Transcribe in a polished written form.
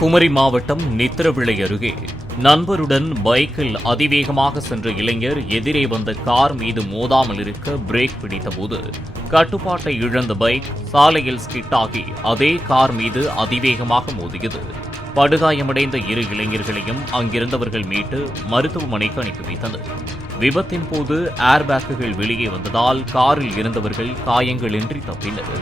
குமரி மாவட்டம் நித்திரவிளை அருகே நண்பருடன் பைக்கில் அதிவேகமாக சென்ற இளைஞர் எதிரே வந்த கார் மீது மோதாமல் இருக்க பிரேக் பிடித்தபோது கட்டுப்பாட்டை இழந்த பைக் சாலையில் ஸ்கிட் ஆகி அதே கார் மீது அதிவேகமாக மோதியது. படுகாயமடைந்த இரு இளைஞர்களையும் அங்கிருந்தவர்கள் மீட்டு மருத்துவமனைக்கு அனுப்பி வைத்தனர். விபத்தின் போது ஏர்பேக்குகள் வெளியே வந்ததால் காரில் இருந்தவர்கள் காயங்களின்றி தப்பினர்.